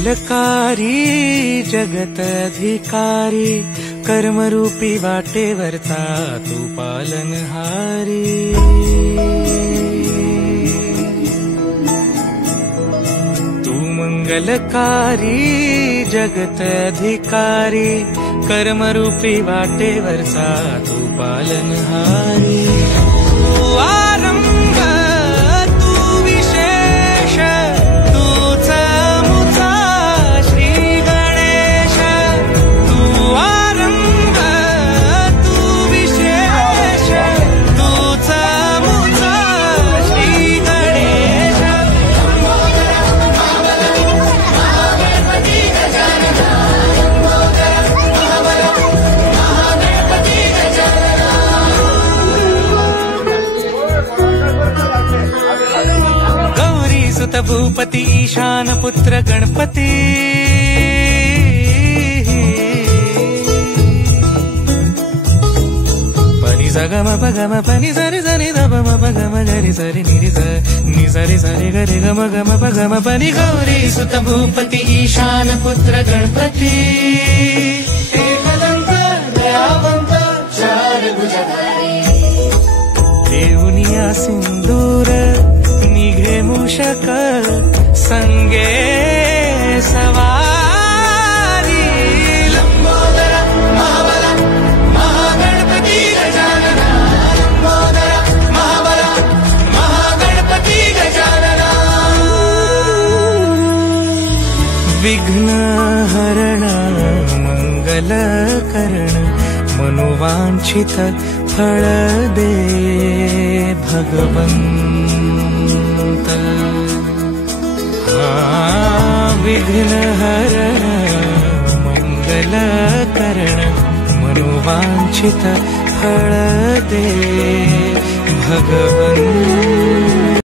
मंगलकारी जगत अधिकारी, कर्मरूपी वाटेवरचा तू पालनहारी। तू मंगलकारी जगत अधिकारी, कर्मरूपी वाटेवरचा तू पालनहारी। तू आरंभ तू विशेष, तूच मुचा श्री गणेश। तू आरंभ तू विशेष, तूच मुचा श्री गणेश। सुत भूपती ईशान पुत्र गणपती, पनि सगम पगम पनि सरि सरि ध म पगम गरि सरि नि सरि सरि गरि गम गम पगम पनि। गौरी सुत भूपती ईशान पुत्र गणपती, एकदंत दयावंत चार भुजधारी। देऊनिया सिंदूर निघे मूषक संगे सवारी। लंबोदर महाबल महागणपती गजानना, लंबोदर महाबल महागणपती गजानना। विघ्नहरण मंगलकरण, मनोवांछित फळ दे भगवंत। विघ्नहरण मंगलकरण, मनोवांछित फळ दे भगवंत।